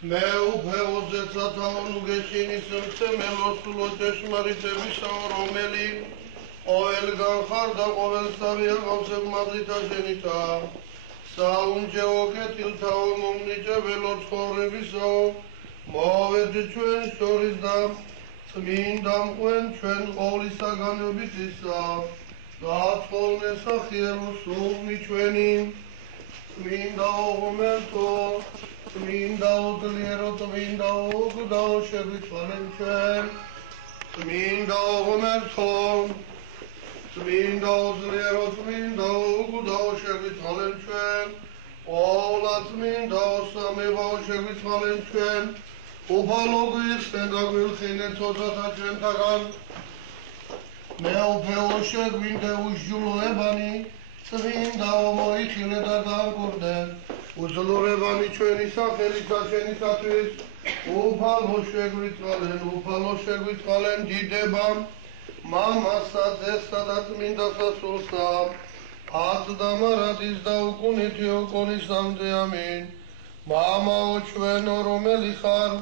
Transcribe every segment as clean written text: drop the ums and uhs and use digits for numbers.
მე უფეოზე ცათაონუგეშინის მცემელოსულო ჭეშმარიტებისა რომელი ყოველგან ხარ და ყოველსავია გავსებმაღლითა შენითა საუნჯეო კეთილთაო მომნიჭებელო ცხოვრებისაო მოვედ ჩვენ შორის და წმინდა მღვენ ჩვენ ყოვლისაგანობით ისა გაწყოლნე სახიერო სულმი ჩვენი წმინდა ღმერთო წმინდა ძლიერო წმინდა უგდაო შეგვიწყალენ ჩვენ წმინდა ღმერთო წმინდა ძლიერო წმინდა უგდაო შეგვიწყალენ ჩვენ ყოვლა წმინდა სამებაო შეგვიწყალენ ჩვენ უფალოგისკენ გაგვილხინეთ თოთათა ჩვენთაგან მეუფეო შეგვინდე უშჯულოებანი წმინდაო მოიხილე და დამკვირდე უძლურებანი ჩვენი სახელითა შენისათვის უფალო შეგვიწყალენ დიდებამ მამასა ძესსა და წმინდასა სულსა აზდა მარადის და უკუნითი უკუნისამდე ამინ მამაო ჩვენო რომელი ხარ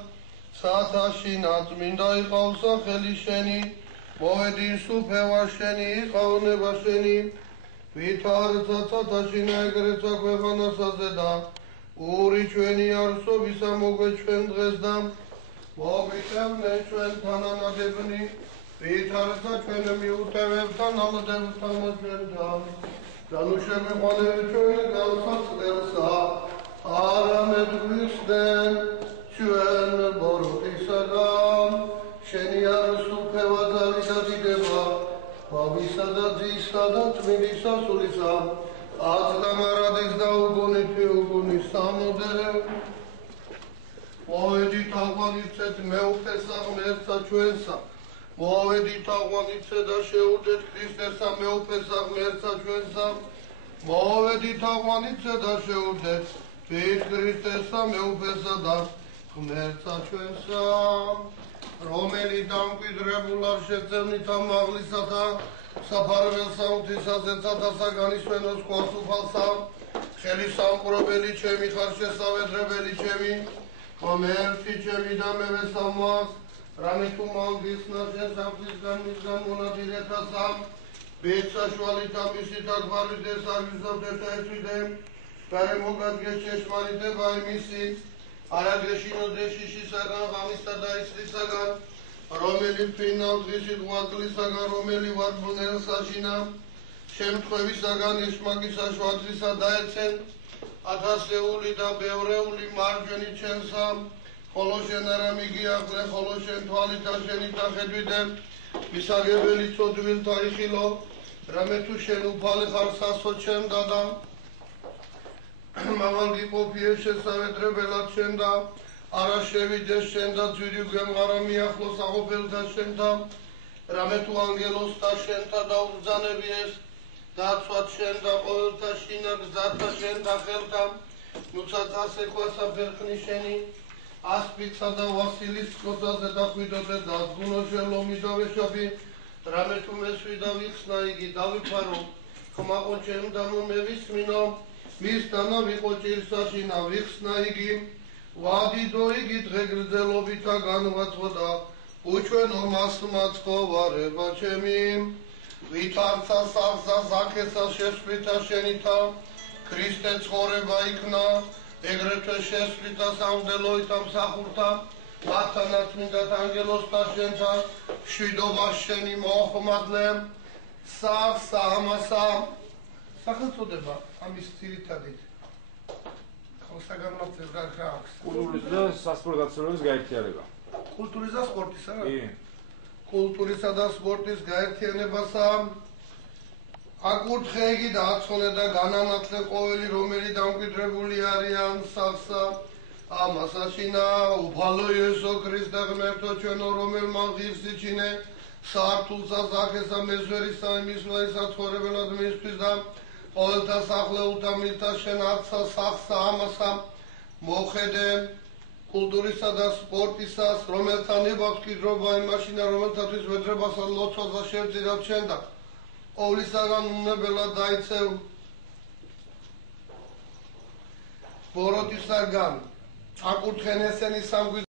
ცათაშინა წმინდა იყავს სახელი შენი მოედინს უფევა შენი იყავნება შენი ვითარცა ცათაშინა ეგრეცა ქვეყანასაზე და ური ჩვენი არსობისა მოგვე ჩვენ დღეს და მოგიტევნე ჩვენ თანანადებნი ვითარცა ჩვენ მიუტევებთან ამოდებთან ჩვენთან და ნუ შემიყვანები ჩვენ განსაცდელსა არამედ გვიხსენ ჩვენ ბოროტისაგან შენი არის უფევა ძალი და დიდება ბაბისა და ძისა და წმინდისა სულისა აზდა მარადის და უგუნითი უგუნის სამოდე მოვედით აღვანიცეთ მეუფესა ღმერთსა ჩვენსა მოვედით აღვანიცეთ და შეუდეთ ქრისტესა მეუფესა ღმერთსა ჩვენსა მოვედით აღვანიცეთ და შეუდეთ თვით ქრისტესა მეუფესა და ღმერთსა ჩვენსა რომელი დამკვიდრებულ არ შეწევნით ამ მაღლისათა საფარველსა უთისაზეცა და საგანისვენოს ყავს უფალსა ხელი სამყურებელი ჩემი ხარ შესავედრებელი ჩემი ღმერთი ჩემი და მე ვესალმას რამე თუ მალგისნა შენ საფლისგან მისგან მონადირეთასა ბეცაშვალით ამისით აგვარვიდეს არვიზობ ესაეცვიდე გარე მოგადგეს ჭეშმარიტება იმისი არაგეშინო დეშიშისაგან ღამისა და ისრისაგან რომელი ფინალ დღისით ღვაწლისაგან რომელი ვარდბუნელსაშინა შემთხვევისაგან ეშმაკისა შვადრისა დაეცენ ათასეული და ბევრეული მარჯვენი ჩვენსა ხოლო შენ არა მიგიახლე ხოლო შენ თვალითა შენითა ხედვიდე მისაღებელი ცოდვილთა იხილო რამე თუ შენ უფალი ხარ სასო ჩემდა და მაღალ გიყოფიე შესავედრებელად შენ და არა შევიდეს შენ და ძვირი გემღარა მიახლოს აყოფელთა შენთა რამე თუ ანგელოსთა შენთა დაუბრძანებიეს დაცვად შენ და ყოველთა შინა გზათა შენთა ხელთა ნუცაც ასექვასა ფერხნი შენი ასპიცა და ვასილის სკოთაზე დახვიდოდე დაზგუნო შენ ლომი და ვეშაპი რამე თუ მესვი და ვიხსნა იგი დავიფარო ხმაყო ჩემ და მომევისმინო მის დანა ვიყო ჭირსაშინა ვიხსნა იგი ვადიდო იგი დღეგრძელობითა განვაწვდა უჩვენო მასმაც ხოვარება ჩემი ვითარცა სავსა ზაქესა შესვლითა შენითა ქრისტე ცხოვრება იქნა ეგრეთვე შესვლითა სამდელოითა მსახურთა მათთანაც წმინდათ ანგელოსთა შენთა მშვიდობა შენი მოხმადლე სავსა ამასა სახელწოდება ამის ძირითადით საგანმანათლებლო გარდა აქვს კულტურის და სასპორტაციის გაერთიანება კულტურის და სპორტისა რა? კი კულტურისა და სპორტის გაერთიანებასა აკურთხე იგი და აცოლე და განანათლე ყოველი რომელი დამკვიდრებული არიან სავსა ამასაშინა უფალო იესო ქრისტე ღმერთო ჩვენო რომელმა ღირს იჩინე სართულსა ზაქესა მეზვერისა იმისვა ისა ცხოვრებელად მისთვის და ყოველთა სახლეულთა მილთა შენ არცა სახსა ამასა მოხედე კულტურისა და სპორტისას რომელთა ნებავთ კიდრობა იმაშინა რომელთათვის ვედრებასა ლოცვასა შევძირავ შენ და ყოვლისაგან უნებელად დაიცევ ბოროტისაგან აკურთხენ ესენი სამგვი